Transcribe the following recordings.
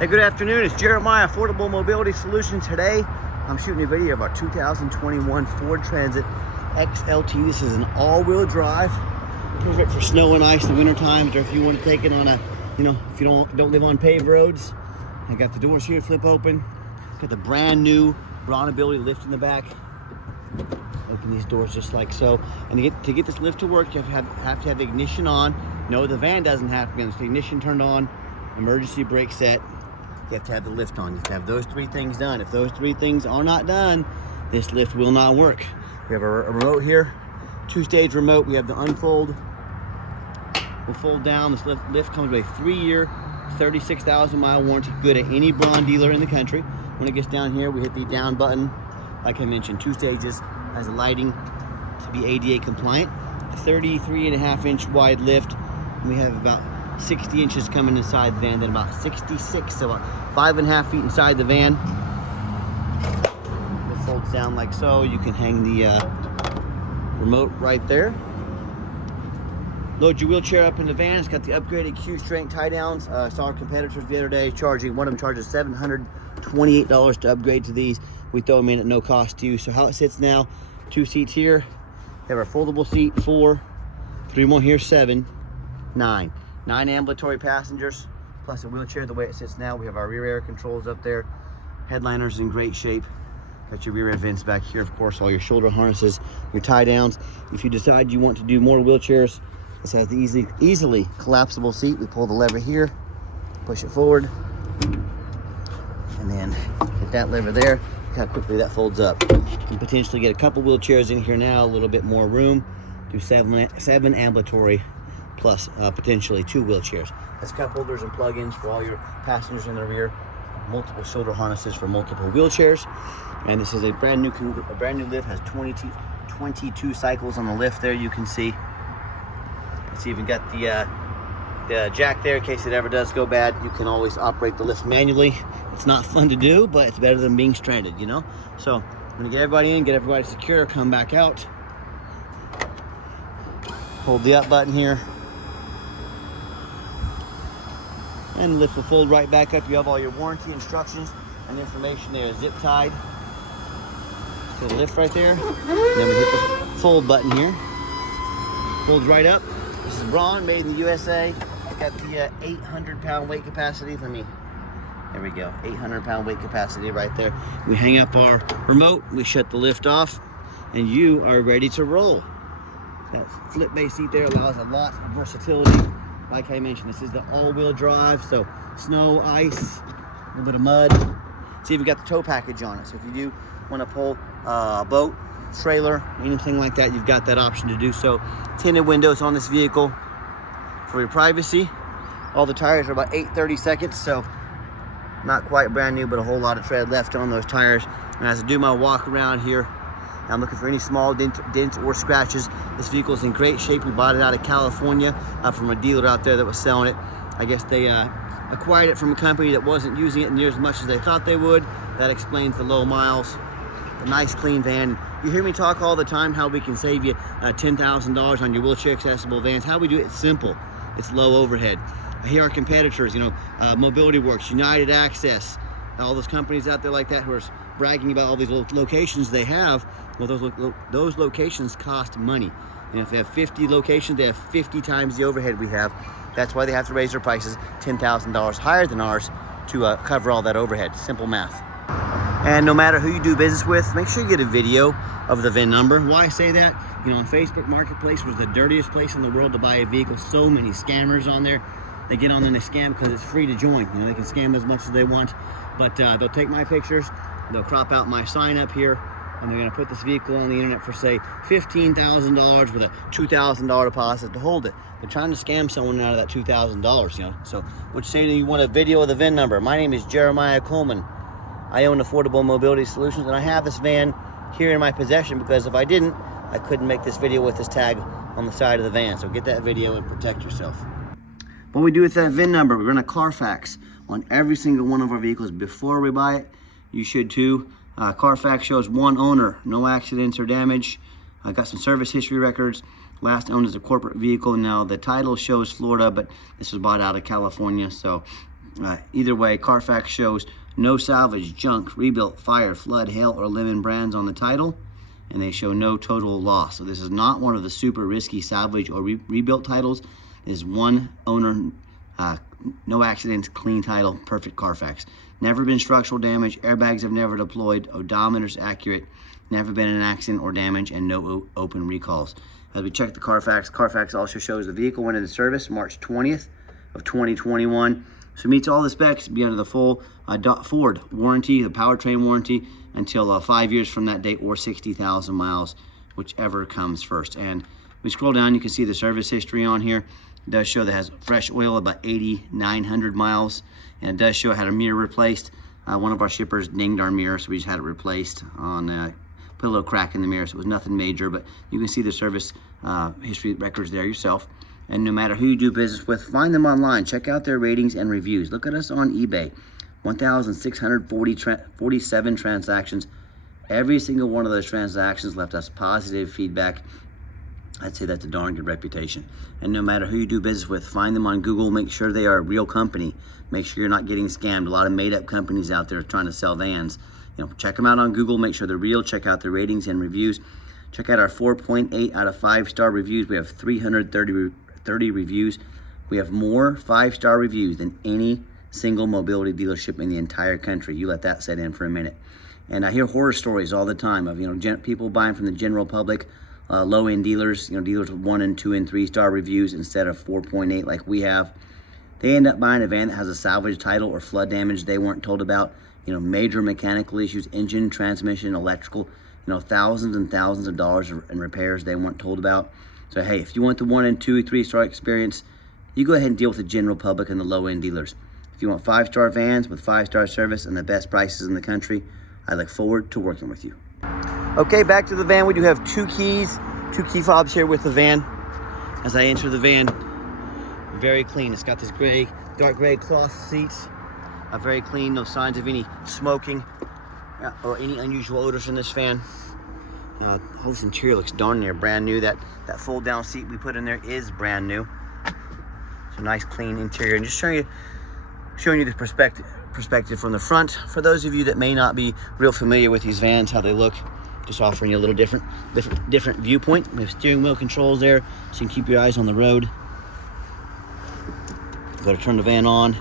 Hey, good afternoon. It's Jeremiah, Affordable Mobility Solutions. Today, I'm shooting a video of our 2021 Ford Transit XLT. This is an all-wheel drive, perfect for snow and ice in the winter times, or if you want to take it on a, if you don't live on paved roads. I got the doors here, flip open. Got the brand new Ability lift in the back. Open these doors just like so. And to get this lift to work, you have to have the ignition on. No, the van doesn't have to be on. It's the ignition turned on, emergency brake set. You have to have the lift on. You have to have those three things done. If those three things are not done, this lift will not work. We have a remote here, two-stage remote. We have the unfold. We'll fold down. This lift comes with a 3-year, 36,000 mile warranty, good at any Braun dealer in the country. When it gets down here, we hit the down button. Like I mentioned, 2 stages, has the lighting to be ADA compliant. A 33.5-inch wide lift. And we have about 60 inches coming inside the van, then about 66, so about 5.5 feet inside the van. It folds down like so. You can hang the remote right there. Load your wheelchair up in the van. It's got the upgraded Q strength tie downs. Saw our competitors the other day one of them charges $728 to upgrade to these. We throw them in at no cost to you. So how it sits now, 2 seats here. We have our foldable seat, 4, 3 more here, 7, 9. 9 ambulatory passengers, plus a wheelchair the way it sits now. We have our rear air controls up there. Headliner's in great shape. Got your rear end vents back here, of course, all your shoulder harnesses, your tie downs. If you decide you want to do more wheelchairs, this has the easily collapsible seat. We pull the lever here, push it forward, and then hit that lever there. Look how quickly that folds up. You can potentially get a couple wheelchairs in here now, a little bit more room. Do 7 ambulatory plus potentially 2 wheelchairs. That's cup holders and plug-ins for all your passengers in the rear. Multiple shoulder harnesses for multiple wheelchairs. And this is a brand new lift. Has 22 cycles on the lift there. You can see. It's even got the jack there in case it ever does go bad. You can always operate the lift manually. It's not fun to do, but it's better than being stranded, So I'm gonna get everybody in, get everybody secure, come back out. Hold the up button here. And the lift will fold right back up. You have all your warranty instructions and information there, zip tied to the lift right there. And then we hit the fold button here. Folds right up. This is Braun, made in the USA. Got the 800-pound weight capacity. There we go, 800-pound weight capacity right there. We hang up our remote, we shut the lift off, and you are ready to roll. That flip base seat there allows a lot of versatility. Like I mentioned, this is the all-wheel drive, so snow, ice, a little bit of mud. See, we've got the tow package on it, so if you do want to pull a boat, trailer, anything like that, you've got that option to do so. Tinted windows on this vehicle for your privacy. All the tires are about 8/32, so not quite brand new, but a whole lot of tread left on those tires. And as I do my walk around here, I'm looking for any small dents or scratches. This vehicle is in great shape. We bought it out of California from a dealer out there that was selling it. I guess they acquired it from a company that wasn't using it near as much as they thought they would. That explains the low miles. A nice clean van. You hear me talk all the time how we can save you $10,000 on your wheelchair accessible vans. How we do it, it's simple. It's low overhead. Here are competitors, Mobility Works, United Access, all those companies out there like that who are bragging about all these locations they have. Well, those locations cost money. If they have 50 locations, they have 50 times the overhead we have. That's why they have to raise their prices $10,000 higher than ours to cover all that overhead. Simple math. And no matter who you do business with, make sure you get a video of the VIN number. Why I say that? On Facebook Marketplace was the dirtiest place in the world to buy a vehicle. So many scammers on there. They get on there and they scam because it's free to join. They can scam as much as they want, but they'll take my pictures, they'll crop out my sign up here, and they're gonna put this vehicle on the internet for say $15,000 with a $2,000 deposit to hold it. They're trying to scam someone out of that $2,000, So what you say you want a video of the VIN number? My name is Jeremiah Coleman. I own Affordable Mobility Solutions, and I have this van here in my possession because if I didn't, I couldn't make this video with this tag on the side of the van. So get that video and protect yourself. What we do with that VIN number, we run a Carfax on every single one of our vehicles before we buy it. You should too. Carfax shows 1 owner, no accidents or damage. I got some service history records. Last owned as a corporate vehicle. Now the title shows Florida, but this was bought out of California, so Either way, Carfax shows no salvage, junk, rebuilt, fire, flood, hail, or lemon brands on the title, and they show no total loss. So this is not one of the super risky salvage or rebuilt titles. This is one owner, no accidents, clean title, perfect Carfax. Never been structural damage, airbags have never deployed, odometer's accurate, never been an accident or damage, and no open recalls. As we check the Carfax, Carfax also shows the vehicle went into service March 20th of 2021. So it meets all the specs, be under the full Ford warranty, the powertrain warranty, until 5 years from that date or 60,000 miles, whichever comes first. And we scroll down, you can see the service history on here. It does show that it has fresh oil, about 8,900 miles, and it does show it had a mirror replaced. One of our shippers dinged our mirror, so we just had it replaced on, put a little crack in the mirror, so it was nothing major, but you can see the service history records there yourself. And no matter who you do business with, find them online, check out their ratings and reviews. Look at us on eBay, 1,647 transactions. Every single one of those transactions left us positive feedback. I'd say that's a darn good reputation. And no matter who you do business with, find them on Google, make sure they are a real company. Make sure you're not getting scammed. A lot of made-up companies out there trying to sell vans. You know, check them out on Google, make sure they're real, check out their ratings and reviews. Check out our 4.8 out of 5-star reviews. We have 330 reviews. We have more 5-star reviews than any single mobility dealership in the entire country. You let that set in for a minute. And I hear horror stories all the time of, people buying from the general public, low-end dealers, dealers with 1 and 2 and 3-star reviews instead of 4.8 like we have. They end up buying a van that has a salvage title or flood damage they weren't told about, major mechanical issues, engine, transmission, electrical, thousands and thousands of dollars in repairs they weren't told about. So hey, if you want the 1 and 2, 3-star experience, you go ahead and deal with the general public and the low-end dealers. If you want 5-star vans with 5-star service and the best prices in the country, I look forward to working with you. Okay, back to the van. We do have 2 keys, 2 key fobs here with the van. As I enter the van, very clean. It's got this gray, dark gray cloth seats. Very clean, no signs of any smoking or any unusual odors in this van. All this interior looks darn near brand new. That fold down seat we put in there is brand new. So nice clean interior. And just showing you the perspective from the front. For those of you that may not be real familiar with these vans, how they look, just offering you a little different viewpoint. We have steering wheel controls there, so you can keep your eyes on the road. Go to turn the van on.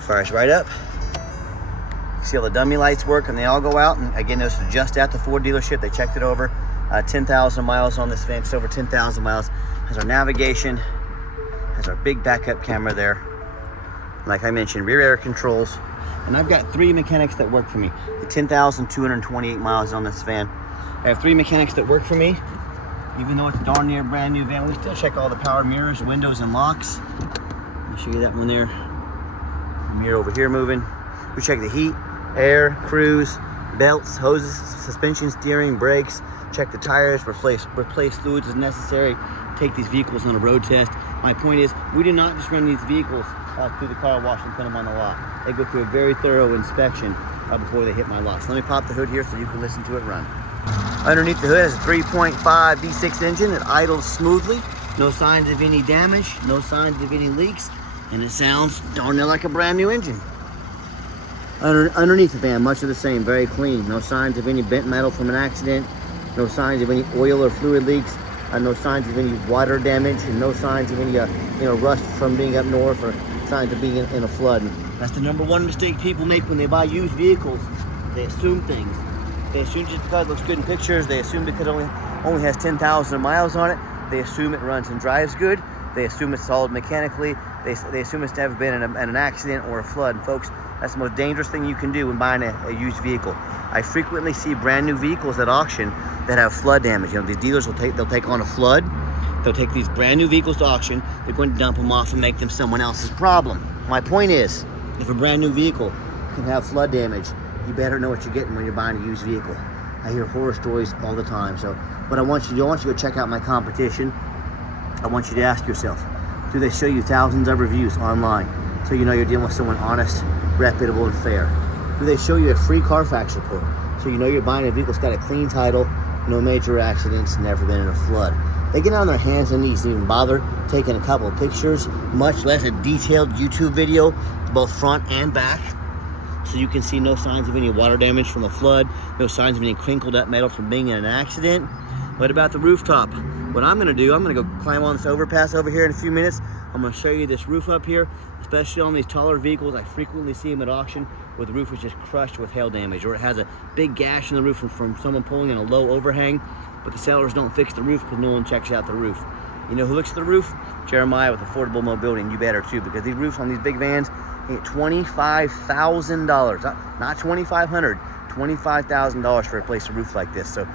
Fires right up. See all the dummy lights work and they all go out. And again, this is just at the Ford dealership. They checked it over. 10,000 miles on this van. It's over 10,000 miles. Has our navigation. Has our big backup camera there. Like I mentioned, rear air controls. And I've got 3 mechanics that work for me. The 10,228 miles on this van. I have 3 mechanics that work for me. Even though it's a darn near brand new van, we still check all the power mirrors, windows, and locks. Let me show you that one there. Mirror over here moving. We check the heat, air, cruise, belts, hoses, suspension, steering, brakes. Check the tires, replace fluids as necessary. Take these vehicles on a road test. My point is, we do not just run these vehicles through the car wash and put them on the lot. They go through a very thorough inspection before they hit my lot. So let me pop the hood here so you can listen to it run. Underneath the hood is a 3.5 V6 engine. It idles smoothly. No signs of any damage, no signs of any leaks. And it sounds darn near like a brand new engine. Underneath the van, much of the same, very clean. No signs of any bent metal from an accident. No signs of any oil or fluid leaks. No signs of any water damage, and no signs of any rust from being up north or signs of being in a flood. And that's the #1 mistake people make when they buy used vehicles. They assume things. They assume just because it looks good in pictures. They assume because it only has 10,000 miles on it. They assume it runs and drives good. They assume it's solid mechanically. They assume it's never been in an accident or a flood. And folks, that's the most dangerous thing you can do when buying a used vehicle. I frequently see brand new vehicles at auction that have flood damage. These dealers they'll take on a flood. They'll take these brand new vehicles to auction. They're going to dump them off and make them someone else's problem. My point is, if a brand new vehicle can have flood damage, you better know what you're getting when you're buying a used vehicle. I hear horror stories all the time. So what I want you to do, I want you to go check out my competition. I want you to ask yourself, do they show you thousands of reviews online so you know you're dealing with someone honest, reputable, and fair? Do they show you a free Carfax report so you know you're buying a vehicle that's got a clean title, no major accidents, never been in a flood? They get on their hands and knees to even bother taking a couple of pictures, much less a detailed YouTube video, both front and back. So you can see no signs of any water damage from a flood, no signs of any crinkled up metal from being in an accident. What about the rooftop? What I'm gonna do, I'm gonna go climb on this overpass over here in a few minutes. I'm gonna show you this roof up here, especially on these taller vehicles. I frequently see them at auction where the roof is just crushed with hail damage, or it has a big gash in the roof from someone pulling in a low overhang, but the sellers don't fix the roof because no one checks out the roof. You know who looks at the roof? Jeremiah with Affordable Mobility, and you better too, because these roofs on these big vans hit $25,000, not $2,500, $25,000 for a replace a roof like this. So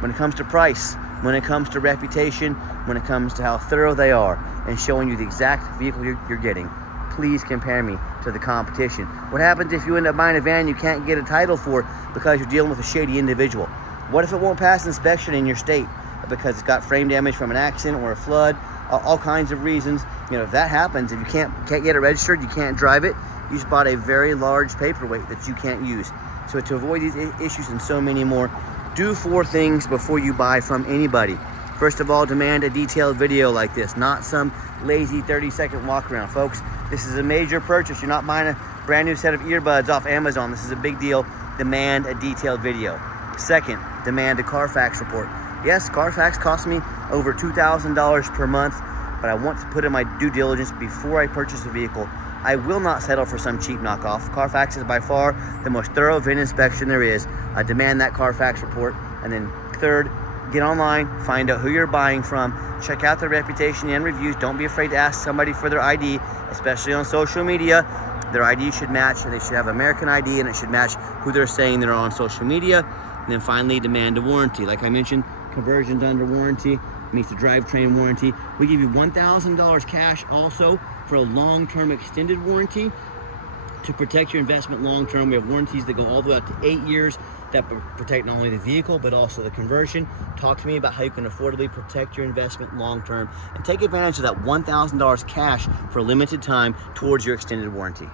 when it comes to price, when it comes to reputation, when it comes to how thorough they are and showing you the exact vehicle you're getting, please compare me to the competition. What happens if you end up buying a van you can't get a title for because you're dealing with a shady individual? What if it won't pass inspection in your state because it's got frame damage from an accident or a flood? All kinds of reasons. You know, if that happens, if you can't get it registered, you can't drive it, you just bought a very large paperweight that you can't use. So to avoid these issues and so many more, do 4 things before you buy from anybody. First of all, demand a detailed video like this, not some lazy 30-second walk around. Folks, this is a major purchase. You're not buying a brand new set of earbuds off Amazon. This is a big deal. Demand a detailed video. Second, demand a Carfax report. Yes, Carfax costs me over $2,000 per month, but I want to put in my due diligence before I purchase a vehicle. I will not settle for some cheap knockoff. Carfax is by far the most thorough VIN inspection there is. I demand that Carfax report. And then third, get online, find out who you're buying from, check out their reputation and reviews. Don't be afraid to ask somebody for their ID, especially on social media. Their ID should match, and they should have American ID, and it should match who they're saying they're on social media. And then finally, demand a warranty. Like I mentioned, conversions under warranty, meets the drivetrain warranty. We give you $1,000 cash also for a long-term extended warranty to protect your investment long-term. We have warranties that go all the way up to 8 years that protect not only the vehicle, but also the conversion. Talk to me about how you can affordably protect your investment long-term and take advantage of that $1,000 cash for a limited time towards your extended warranty.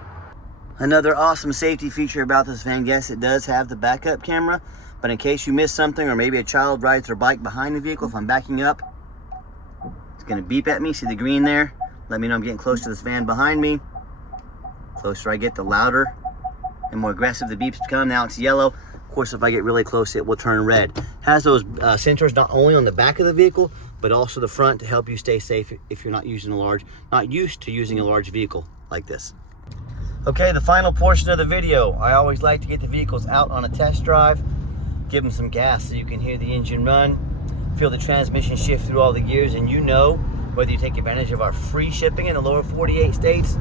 Another awesome safety feature about this van, yes, it does have the backup camera, but in case you miss something, or maybe a child rides their bike behind the vehicle, if I'm backing up, it's gonna beep at me. See the green there? Let me know I'm getting close to this van behind me. Closer I get, the louder and more aggressive the beeps become. Now it's yellow. Of course, if I get really close, it will turn red. Has those sensors not only on the back of the vehicle, but also the front to help you stay safe if you're not used to using a large vehicle like this. Okay, the final portion of the video. I always like to get the vehicles out on a test drive, give them some gas so you can hear the engine run, feel the transmission shift through all the gears, and you know whether you take advantage of our free shipping in the lower 48 states,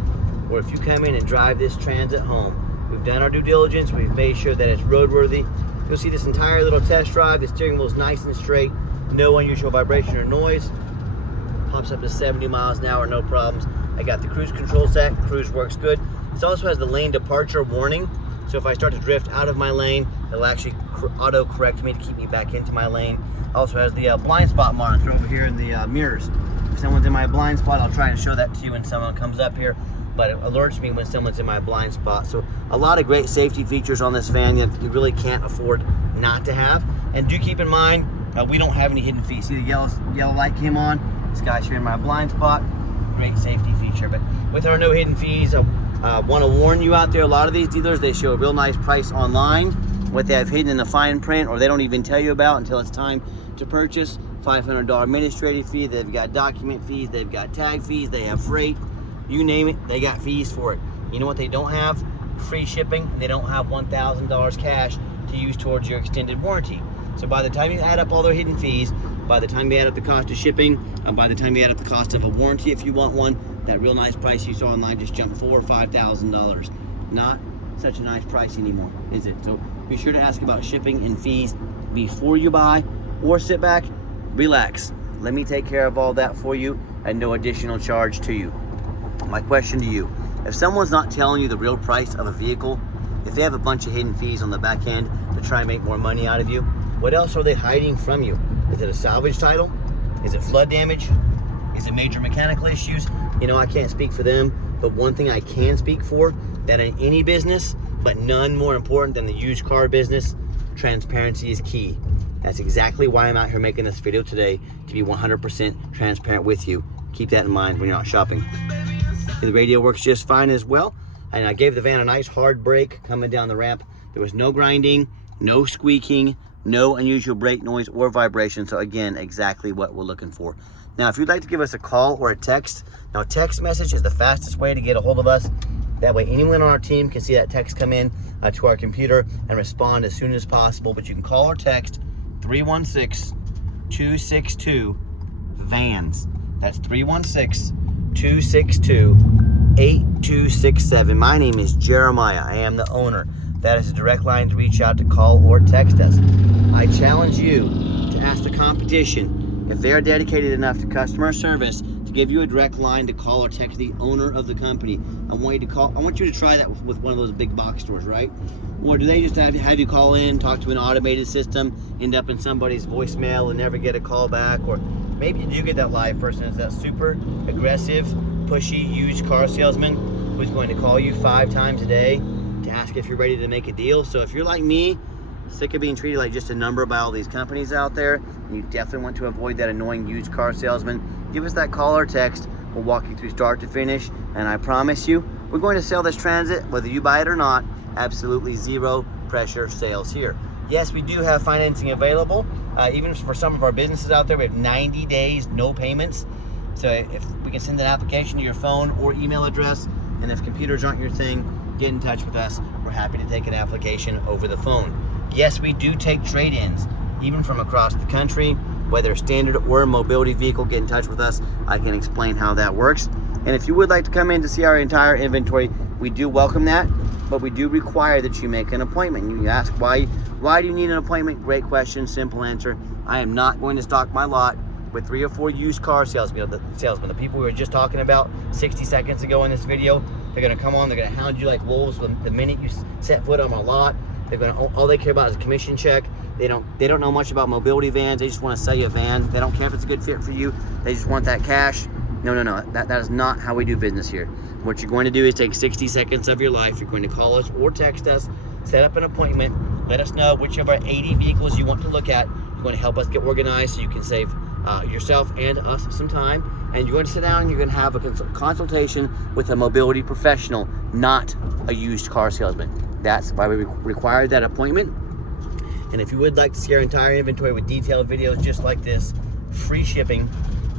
or if you come in and drive this Transit home. We've done our due diligence. We've made sure that it's roadworthy. You'll see this entire little test drive. The steering wheel is nice and straight. No unusual vibration or noise. Pops up to 70 miles an hour, no problems. I got the cruise control set. Cruise works good. This also has the lane departure warning. So if I start to drift out of my lane, it'll actually auto-correct me to keep me back into my lane. Also has the blind spot monitor over here in the mirrors. If someone's in my blind spot, I'll try and show that to you when someone comes up here, but it alerts me when someone's in my blind spot. So a lot of great safety features on this van that you really can't afford not to have. And do keep in mind, we don't have any hidden fees. See the yellow light came on? This guy's here in my blind spot. Great safety feature. But with our no hidden fees, I want to warn you out there, a lot of these dealers, they show a real nice price online. What they have hidden in the fine print, or they don't even tell you about until it's time to purchase. $500 administrative fee, they've got document fees, they've got tag fees, they have freight, you name it, they got fees for it. You know what they don't have? Free shipping, and they don't have $1,000 cash to use towards your extended warranty. So by the time you add up all their hidden fees, by the time you add up the cost of shipping, by the time you add up the cost of a warranty if you want one, that real nice price you saw online just jumped $4,000 or $5,000. Not such a nice price anymore, is it? So be sure to ask about shipping and fees before you buy, or sit back, relax. Let me take care of all that for you at no additional charge to you. My question to you, if someone's not telling you the real price of a vehicle, if they have a bunch of hidden fees on the back end to try and make more money out of you, what else are they hiding from you? Is it a salvage title? Is it flood damage? Is it major mechanical issues? You know, I can't speak for them, but one thing I can speak for, that in any business, but none more important than the used car business, transparency is key. That's exactly why I'm out here making this video today, to be 100% transparent with you. Keep that in mind when you're not shopping. The radio works just fine as well. And I gave the van a nice hard brake coming down the ramp. There was no grinding, no squeaking, no unusual brake noise or vibration. So again, exactly what we're looking for. Now, if you'd like to give us a call or a text, now a text message is the fastest way to get a hold of us. That way anyone on our team can see that text come in to our computer and respond as soon as possible. But you can call or text 316-262-VANS. That's 316-262-8267. My name is Jeremiah. I am the owner. That is a direct line to reach out to call or text us. I challenge you to ask the competition if they are dedicated enough to customer service to give you a direct line to call or text the owner of the company. I want you to try that with one of those big box stores, right? Or do they just have you call in, talk to an automated system, end up in somebody's voicemail and never get a call back? Or maybe you do get that live person. It's that super aggressive, pushy, used car salesman who's going to call you 5 times a day to ask if you're ready to make a deal. So if you're like me, sick of being treated like just a number by all these companies out there, and you definitely want to avoid that annoying used car salesman, give us that call or text. We'll walk you through start to finish, and I promise you, we're going to sell this Transit, whether you buy it or not. Absolutely zero pressure sales here. Yes, we do have financing available. Even for some of our businesses out there, we have 90 days, no payments. So if we can send an application to your phone or email address, and if computers aren't your thing, get in touch with us. We're happy to take an application over the phone. Yes, we do take trade-ins, even from across the country, whether standard or a mobility vehicle. Get in touch with us. I can explain how that works. And if you would like to come in to see our entire inventory, we do welcome that, but we do require that you make an appointment. You ask, why do you need an appointment? Great question, simple answer. I am not going to stock my lot with 3 or 4 used car salesmen. The people we were just talking about 60 seconds ago in this video. They're gonna come on, they're gonna hound you like wolves the minute you set foot on my lot. All they care about is a commission check. They don't know much about mobility vans. They just want to sell you a van. They don't care if it's a good fit for you. They just want that cash. No. That is not how we do business here. What you're going to do is take 60 seconds of your life. You're going to call us or text us, set up an appointment, let us know which of our 80 vehicles you want to look at. You're going to help us get organized so you can save yourself and us some time. And you're going to sit down and you're going to have a consultation with a mobility professional, not a used car salesman. That's why we require that appointment. And if you would like to see our entire inventory with detailed videos just like this, free shipping,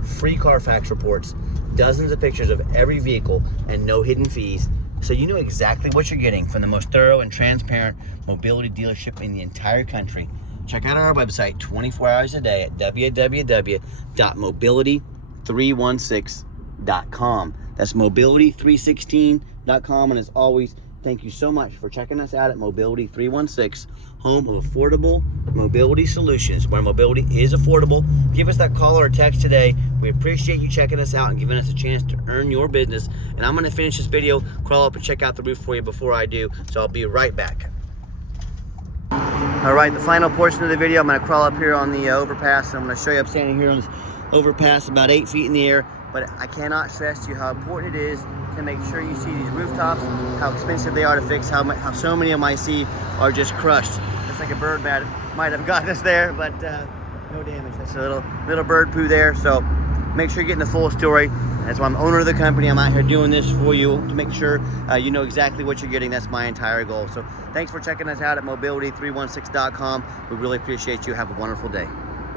free Carfax reports, dozens of pictures of every vehicle, and no hidden fees, so you know exactly what you're getting from the most thorough and transparent mobility dealership in the entire country, check out our website 24 hours a day at www.mobility316.com. That's mobility316.com. And as always, thank you so much for checking us out at Mobility 316, home of affordable mobility solutions, where mobility is affordable. Give us that call or text today. We appreciate you checking us out and giving us a chance to earn your business. And I'm going to finish this video, crawl up and check out the roof for you before I do. So I'll be right back. All right, the final portion of the video, I'm going to crawl up here on the overpass. I'm going to show you, I'm standing here on this overpass about 8 feet in the air. But I cannot stress to you how important it is to make sure you see these rooftops, how expensive they are to fix, how so many of them I see are just crushed. It's like a bird might have gotten us there, but no damage. That's a little bird poo there. So make sure you're getting the full story. That's why I'm owner of the company. I'm out here doing this for you to make sure you know exactly what you're getting. That's my entire goal. So thanks for checking us out at mobility316.com. We really appreciate you. Have a wonderful day.